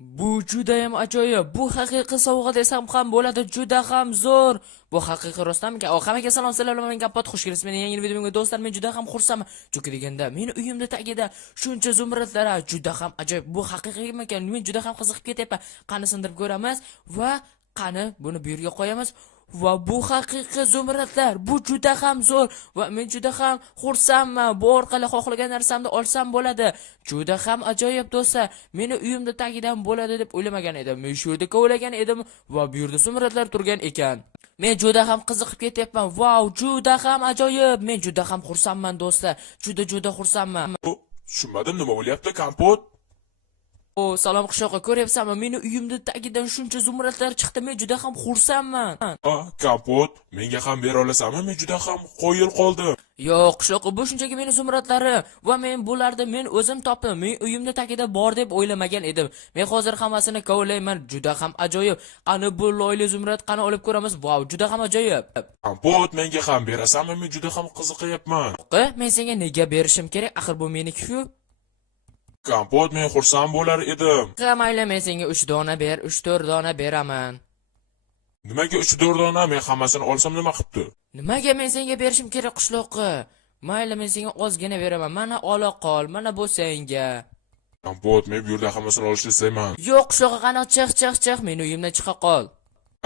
Bu juda ham ajoyib. Bu haqiqiy sovg'a desam ham bo'ladi, juda ham zo'r. Bu haqiqiy rostdanmi? Hammaga salom, assalomu alaykum. Kapat xush kelibsiz meni yangi videomga do'stlar. Men juda ham xursandman. Chunki deganda meni uyimda tagida shuncha zumradlar juda ham ajoyib. Bu haqiqiymi ekan? Men juda ham qiziqib ketyapman. Qani sindirib ko'ramiz va qani buni bu yerga qo'yamiz. Va bu haqiqiy zumradlar, bu juda ham zo'r va men juda ham xursandman. Bu orqali xohlagan narsamni olsam bo'ladi. Juda ham ajoyib do'stlar. Meni uyimda tagidan bo'ladi deb o'ylamagan edim. Men shu yerda o'ylagan edim va bu yerda zumradlar turgan ekan. Men juda ham qiziqib ketyapman. Vau, juda ham ajoyib. Men juda ham xursandman do'stlar. Juda xursandman. Tushunmadim, nima bo'lyapti, Kompot? Salom qishloqqa, ko'ryapsanmi? Meni uyimda tagidan shuncha zumradlar chiqdi. Men juda ham xursandman. Kompot, menga ham bera olasanmi? Men juda ham qo'yil qoldim. Yo'q, qishloq, bu shunchaki meni zumradlari va men bularni men o'zim topdim. Men uyimda tagida bor deb o'ylamagan edim. Men hozir hammasini kovlayman. Juda ham ajoyib. Qani bu loyli zumrad, qani olib ko'ramiz. Vau, juda ham ajoyib. Kompot, menga ham berasanmi? Men juda ham qiziqayapman. Men senga nega berishim kerak? Axir bu meniki-ku. Kompot, men xursand bo'lar edim. Mayli, men senga 3 dona ber, 3-4 dona beraman. Nimaga 3-4 dona? Men hammasini olsam nima qilibdi? Nimaga men senga berishim kerak qishloqqa? Mayli, men senga ozgina beraman. Mana ola qol, mana bu senga. Kompot, men bu yerda hammasini olishni istayman. Yo'q, qishloqqa qani chiq, meni uyimdan chiqa qol.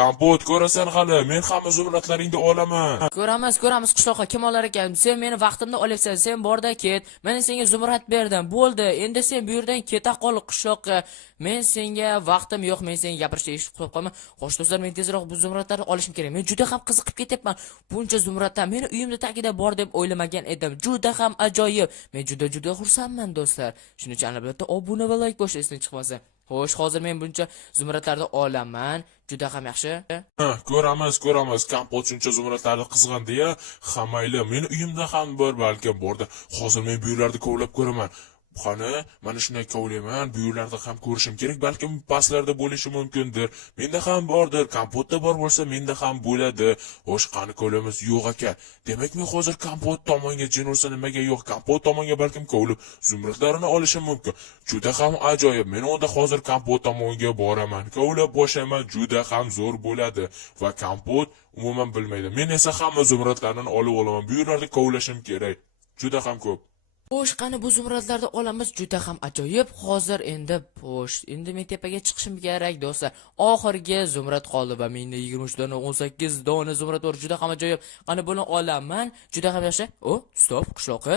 Kompot, ko'rasan hali, men hamma zumradlaringni olaman. Ko'ramiz qishloqqa kim olar ekan. Sen meni vaqtimni olyapsan, sen borda ket. Men senga zumrad berdim. Bo'ldi. Endi sen bu yerdan keta qol qishloqqa. Men senga vaqtim yo'q, men senga gapirishni eshitib qo'yib qolma. Xo'sh do'stlar, men tezroq bu zumradlarni olishim kerak. Men juda ham qiziqib ketyapman. Buncha zumraddan meni uyimda tagida bor deb o'ylamagan edim. Juda ham ajoyib. Men juda xursandman do'stlar. Shuning uchun albatta obuna va like bo'lish esdan chiqmasin. Xo'sh, hozir men buncha zumradlarni olaman. Juda ham yaxshi. Ko'ramiz. Kompot shuncha zumradlarni qizg'andi-ya. Mayli, meni uyimda ham bor, balkim borda. Hozir men bu yerlarni kovlab ko'raman. Qani, mana shunday kovlayman. Bu yerlarda ham ko'rishim kerak, balkim pastlarda bo'lishi mumkindir. Menda ham bordir. Kompotda bor bo'lsa, menda ham bo'ladi. Xo'sh, qani kovlaymiz? Yo'q aka. Demak, men hozir Kompot tomonga jin ursa nimaga yo'q? Kompot tomonga balkim kovlab zumradlarini olishim mumkin. Juda ham ajoyib. Men unda hozir Kompot tomonga boraman. Kovlab boshlayman. Juda ham zo'r bo'ladi va Kompot umuman bilmaydi. Men esa hamma zumradlarni olib olaman. Bu yerlarda kovlashim kerak. Juda ham ko'p. Xo'sh, qani bu zumradlarni olamiz, juda ham ajoyib. Hozir endi endi men tepaga chiqishim kerak do'stlar. Oxirgi zumrad qoldi va menda 23 dona, 18 dona zumrad bor. Juda ham ajoyib. Qani buni olaman. Juda ham yaxshi. Stop, qishloqqa.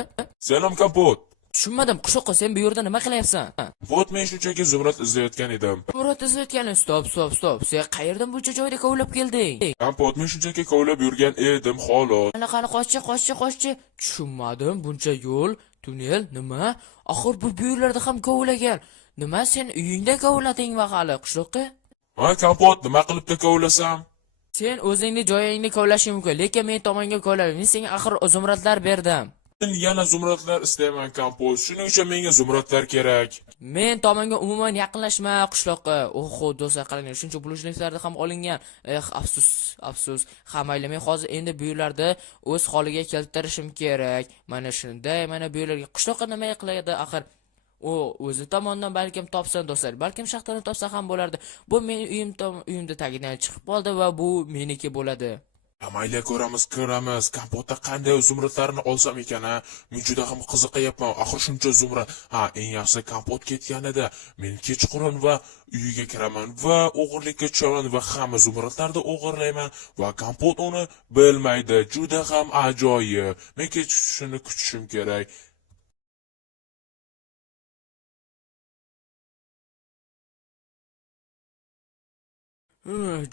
Salom Kompot. Tushunmadim, qishloqqa, sen bu yerda nima qilyapsan? Bot, men shunchaki zumrad izlayotgan edim. Zumrad izlayotganing? Stop. Sen qayerdan buncha joyda kovlab kelding? Kompot, men shunchaki kovlab yurgan edim, xolos. Qani qochchi. Tushunmadim, buncha yo'l, tunnel, nima? Axir bu yerlarda ham kovlagan. Nima sen uyingda kovlading va hali qishloqqa? Kompot, nima qilibdi kovlasam? Sen o'zingni joyingni kovlashing mumkin, lekin men tomonga kovladim. Men senga axir zumradlar berdim. Men yana zumradlar istayman, Kompot. Shuning uchun menga zumradlar kerak. Men tomonga umuman yaqinlashma qishloqqa. Do'stlar, qarang, shuncha bulujniklarni ham olingan. Afsus. Mayli, men hozir endi bu yerlarda o'z holiga keltirishim kerak. Mana shunday, mana bu yerlarga qishloqqa nima qiladi axir? O'zi tomonidan balkim topsan do'stlar, balkim shaxtani topsa ham bo'lardi. Bu mening uyimda tagidan chiqib qoldi va bu meniki bo'ladi. Mayli, ko'ramiz. Kompotda qanday zumradlarni olsam ekan, men juda ham qiziqayapman. Axir shuncha zumrad. Eng yaxshisi Kompot ketganida men kechqurun va uyiga kiraman va o'g'irlikka tushaman va hamma zumradlarni o'g'irlayman va Kompot uni bilmaydi. Juda ham ajoyib. Men shuni kutishim kerak.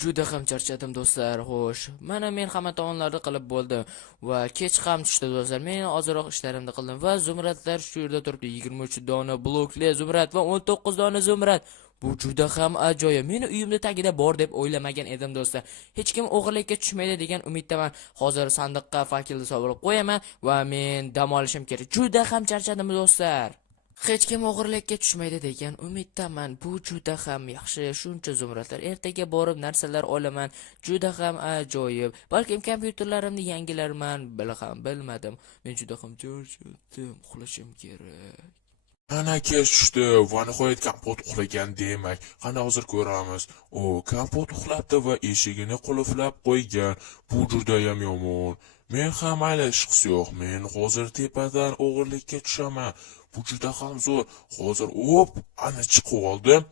Juda ham charchadim do'stlar. Xo'sh, mana men hamma tomonlarni qilib bo'ldim va kech ham tushdi do'stlar. Men ozroq ishlarimni qildim va zumradlar shu yerda turibdi. 23 dona blokli zumrad va 19 dona zumrad. Bu juda ham ajoyib. Meni uyimda tagida bor deb o'ylamagan edim do'stlar. Hech kim o'g'irlikka tushmaydi degan umiddaman. Hozir sandiqqa fakelni solib qo'yaman va men dam olishim kerak. Juda ham charchadim do'stlar. Hech kim o'g'irlikka tushmaydi degan umiddaman. Bu juda ham yaxshi. Shuncha zumradlar. Ertaga borib narsalar olaman. Juda ham ajoyib. Balkim kompyuterlarimni yangilarman, bilmadim. Men juda ham charchadim. Uxlashim kerak. Ana kech tushdi va nihoyat Kompot uxlagan demak. Qani hozir ko'ramiz. Kompot uxlabdi va eshigini qulflab qo'ygan. Bu juda ham yomon. Men ham mayli ishqisi yo'q. Men hozir tepadan o'g'irlikka tushaman. Bu juda ham zo'r. Hozir ana chiqib oldim.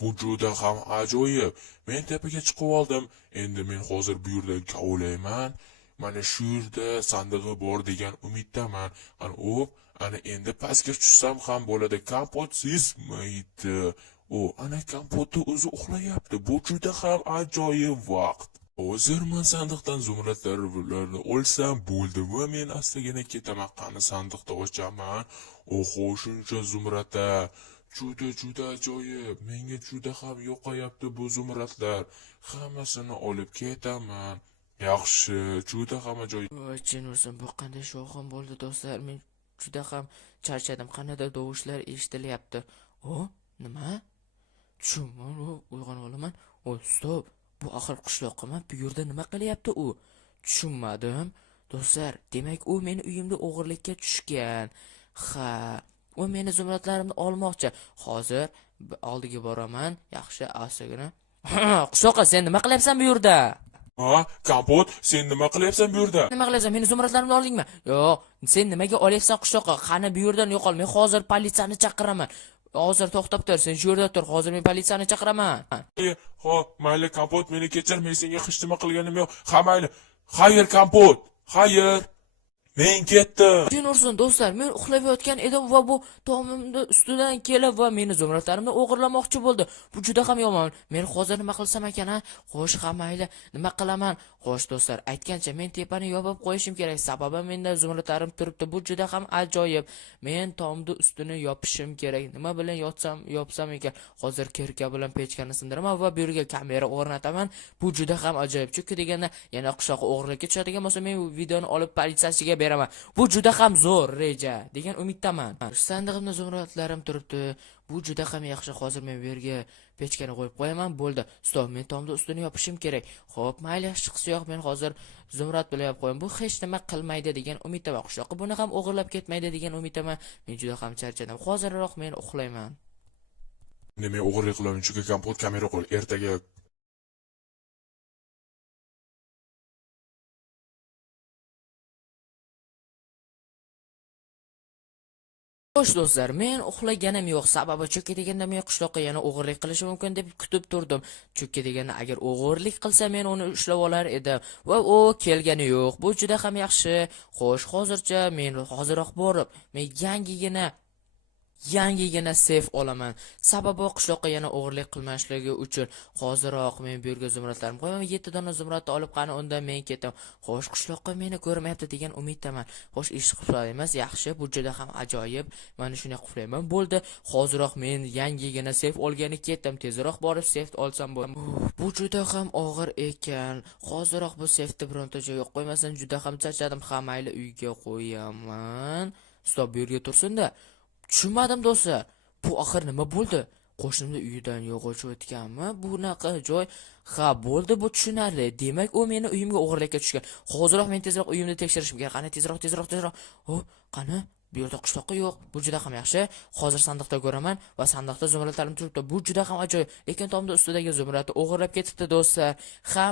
Bu juda ham ajoyib. Men tepaga chiqib oldim. Endi men hozir bu yerda kovlayman. Mana shu yerda sandig'i bor degan umiddaman. Ana endi pastga tushsam ham bo'ladi. Kompot sezmaydi. Ana Kompotni o'zi uxlayapti. Bu juda ham ajoyib vaqt. Hozir men sandiqdan zumradlarni olsam bo'ldi va men astagina ketaman. Qani sandiqni ochaman. Shuncha zumrada. Juda ajoyib. Menga juda ham yoqayapti bu zumradlar. Hammasini olib ketaman. Yaxshi, juda ham ajoyib. Voy Chinursin, bu qanday shovqin bo'ldi do'stlar. Men juda ham charchadim. Qanday tovushlar eshitilyapti. Nima? Tushunman, uyg'onib olaman. Stop. Bu axir qishloqman. Bu yerda nima qilyapti u? Tushunmadim. Do'stlar, demak u meni uyimda o'g'irlikka tushgan. U meni zumradlarimni olmoqchi. Hozir oldiga boraman. Yaxshi, astagina. Qishloqqa, sen nima qilyapsan bu yerda? Kompot, sen nima qilyapsan bu yerda? Nima qilyapsan? Meni zumradlarimni oldingmi? Yo'q, sen nimaga olyapsan qishloqqa? Qani bu yerdan yo'qol. Men hozir politsiyani chaqiraman. Hozir to'xtab tur, sen shu yerda tur. Hozir men politsiyani chaqiraman. Mayli Kompot, meni kechir, men senga hech nima qilganim yo'q. Mayli. Xayr Kompot, xayr. Men ketdim. Chinursin do'stlar, men uxlayotgan edim va bu tomimni ustidan kelib va meni zumradlarimni o'g'irlamoqchi bo'ldi. Bu juda ham yomon. Men hozir nima qilsam ekan, ha? Xo'sh, mayli, nima qilaman? Xo'sh do'stlar, aytgancha men tepani yopib qo'yishim kerak. Sababi menda zumradlarim turibdi. Bu juda ham ajoyib. Men tomni ustini yopishim kerak. Nima bilan yopsam ekan? Hozir kirka bilan pechkani sindiraman va bu yerga kamera o'rnataman. Bu juda ham ajoyib. Chunki deganda yana qishloqqa o'g'irlikka tushadigan bo'lsa, men videoni olib politsiyachiga beraman. Bu juda ham zo'r reja degan umiddaman. Sandig'imda zumradlarim turibdi. Bu juda ham yaxshi. Hozir men bu yerga pechkani qo'yib qo'yaman. Bo'ldi. Stop, men tomni ustini yopishim kerak. Xo'p, mayli, chiqsi yo'q. Men hozir zumrad bilan yopib qo'yaman. Bu hech nima qilmaydi degan umiddaman. Qishloqqa buni ham o'g'irlab ketmaydi degan umiddaman. Men juda ham charchadim. Hozirroq men uxlayman. Men o'g'irlik qilaman, chunki Kompot kamera qo'y. Ertaga Xo'sh do'stlar, men uxlaganim yo'q. Sababi chunki deganda men qishloqqa yana o'g'irlik qilishi mumkin deb kutib turdim. Chunki deganda agar o'g'irlik qilsa men uni ushlab olar edim va u kelgani yo'q. Bu juda ham yaxshi. Xo'sh, hozircha men hoziroq borib, men yangigina seyf olaman. Sababi qishloqqa yana o'g'irlik qilmashligi uchun hoziroq men bu yerga zumradlarim qo'yaman. 7 dona zumradni olib qani undan men ketaman. Xo'sh, qishloqqa meni ko'rmayapti degan umiddaman. Xo'sh, ish qilib emas, yaxshi, bu juda ham ajoyib. Mana shunday qilmayman. Bo'ldi. Hoziroq men yangigina seyf olgani ketdim. Tezroq borib seyf olsam bo'ladi. Bu juda ham og'ir ekan. Hoziroq bu seyfni bironta joyga qo'ymasam juda ham charchadim. Mayli, uyga qo'yaman. Stop, bu yerga tursin-da. Tushunmadim do'stlar. Bu axir nima bo'ldi? Qo'shnimni uyidan yo'q o'tganmi? Bunaqa joy. Bo'ldi, bu tushunarli. Demak, u meni uyimga o'g'irlikka tushgan. Hoziroq men tezroq uyimni tekshirishim kerak. Qani tezroq. Qani? Bu yerda qishloqqa yo'q. Bu juda ham yaxshi. Hozir sandiqda ko'raman va sandiqda zumradlarim turibdi. Bu juda ham ajoyib. Lekin tomda ustidagi zumradni o'g'irlab ketibdi do'stlar.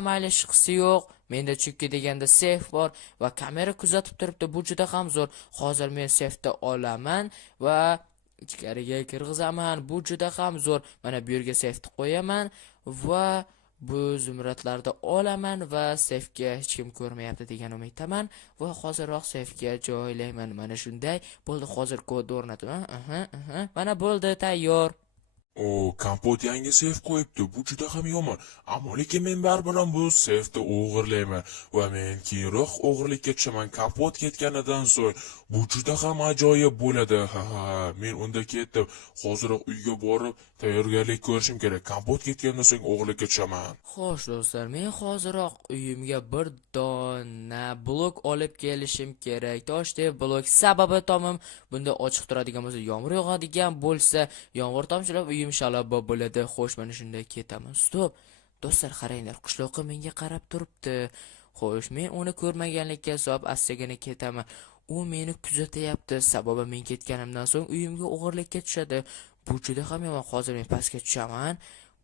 Mayli, ishqisi yo'q. Menda chunki deganda seyf bor va kamera kuzatib turibdi. Bu juda ham zo'r. Hozir men seyfni olaman va ichkariga kirg'izaman. Bu juda ham zo'r. Mana bu yerga seyfni qo'yaman va bu zumradlarni olaman va seyfga hech kim ko'rmayapti degan umiddaman va hozirroq seyfga joylayman. Mana shunday bo'ldi. Hozir kodni o'rnataman. Mana bo'ldi, tayyor. Kompot yangi seyf qo'yibdi. Bu juda ham yomon. Ammo lekin men baribir ham bu seyfni o'g'irlayman va men keyinroq o'g'irlikka tushaman. Kompot ketganidan so'ng bu juda ham ajoyib bo'ladi. Men unda ketdim. Hoziroq uyga borib tayyorgarlik ko'rishim kerak. Kompot ketgandan so'ng o'g'irlikka tushaman. Xo'sh do'stlar, men hoziroq uyimga bir dona blok olib kelishim kerak. Toshdek blok. Sababi tomim bunda ochiq turadigan bo'lsa, yomg'ir yog'adigan bo'lsa, yomg'ir tomchilab uyim shalabbo bo'ladi. Xo'sh, mana shunday ketaman. Stop. Do'stlar, qaranglar, qishloqqa menga qarab turibdi. Xo'sh, men uni ko'rmaganlikka hisob astagina ketaman. u meni kuzatyapti. Sababi men ketganimdan so'ng uyimga o'g'irlikka tushadi. Bu juda ham yomon. Hozir men pastga tushaman.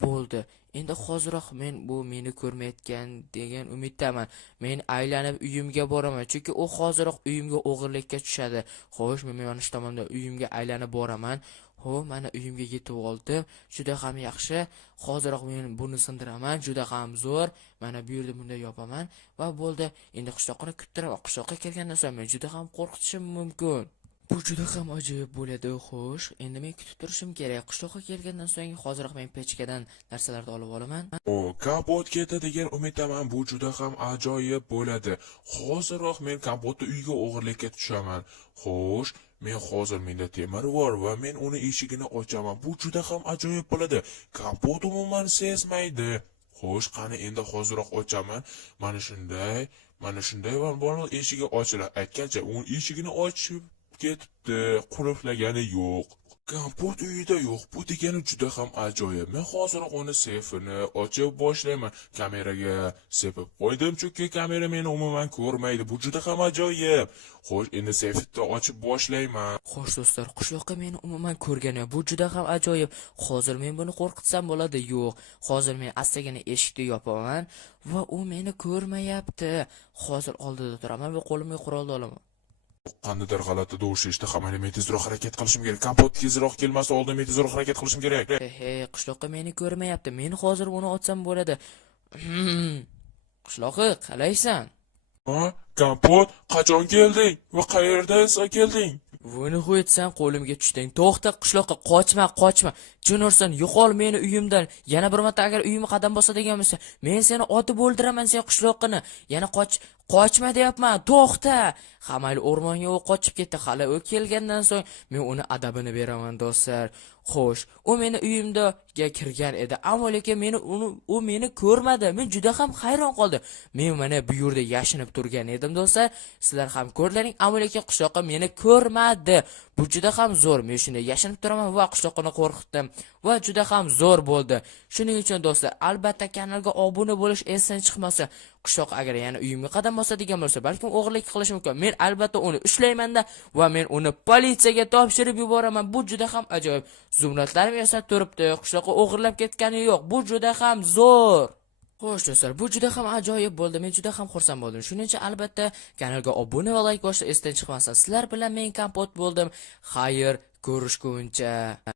Bo'ldi. Endi hoziroq men bu meni ko'rmayotgan degan umiddaman. Men aylanib uyimga boraman, chunki u hoziroq uyimga o'g'irlikka tushadi. Xo'sh, men mana shu tomonda uyimga aylanib boraman. Mana uyimga yetib oldim. Juda ham yaxshi. Hoziroq men buni sindiraman. Juda ham zo'r. Mana bu yerda bunday yopaman va bo'ldi. Endi qishloqni kutiraman. Qishloqqa kelgandan so'ng men juda ham qo'rqitishim mumkin. Bu juda ham ajoyib bo'ladi. Xo'sh, endi men kutib turishim kerak. Qishloqqa kelgandan so'ng hoziroq men pechkadan narsalarni olib olaman. Kompot ketdi degan umiddaman. Bu juda ham ajoyib bo'ladi. Hoziroq men kompotni uyga o'g'irlikka tushaman. Xo'sh, men hozir menda temir bor va men uni eshigini ochaman. Bu juda ham ajoyib bo'ladi. Kompot umuman sezmaydi. Xo'sh, qani endi hoziroq ochaman. Mana shunday va bola eshigi ochiladi. Aytgancha, u eshigini ochib ketibdi, qulflagani yo'q. Kompot uyida yo'q. Bu degani juda ham ajoyib. Men hozir uni seyfini ochib boshlayman. Kameraga sepib qo'ydim, chunki kamera meni umuman ko'rmaydi. Bu juda ham ajoyib. Xo'sh, endi seyfni ochib boshlayman. Xo'sh do'stlar, qishloqqa meni umuman ko'rgani yo'q. Bu juda ham ajoyib. Hozir men buni qo'rqitsam bo'ladi? Yo'q. Hozir men astagina eshikni yopaman va u meni ko'rmayapti. Hozir oldida turaman va qo'limga qurolni olaman. Qandadir g'alati tovush eshitdi. Hamma men tezroq harakat qilishim kerak. Kompot tezroq kelmasa oldin men tezroq harakat qilishim kerak. Qishloqqa meni ko'rmayapti. Men hozir buni otsam bo'ladi. Qishloqi, qalaysan? Kompot, qachon kelding va qayerdan kelding? Buni qo'ytsam qo'limga tushding. To'xta qishloqqa, qochma. Jin ursin, yo'qol meni uyimdan. Yana bir marta agar uyimga qadam bosadigan bo'lsa, men seni otib o'ldiraman sen qishloqini. Yana qochma deyapman. To'xta. Hamayli o'rmonga u qochib ketdi. Hali u kelgandan so'ng men uni adabini beraman do'stlar. Xo'sh, u meni uyimga kirgan edi, ammo lekin u meni ko'rmadi. Men juda ham hayron qoldim. Men mana bu yerda yashinib turgan edim do'stlar. Sizlar ham ko'rlaring, ammo lekin qishloqqa meni ko'rmadi. Bu juda ham zo'r. Men shunday yashinib turaman va qishloqni qo'rqitdim va juda ham zo'r bo'ldi. Shuning uchun do'stlar, albatta kanalga obuna bo'lish esdan chiqmasa, qishloq agar yana uyimga qadam bosadigan bo'lsa, balkim o'g'irlik qilish mumkin. Men albatta uni ushlaymanda va men uni politsiyaga topshirib yuboraman. Bu juda ham ajoyib. Zumradlarim esa turibdi. Qishloqqa o'g'irlab ketgani yo'q. Bu juda ham zo'r. Xo'sh do'stlar, bu juda ham ajoyib bo'ldi. Men juda ham xursand bo'ldim. Shuning uchun albatta kanalga obuna va like bosishni esdan chiqmasin. Sizlar bilan men Kompot bo'ldim. Xayr, ko'rishguncha.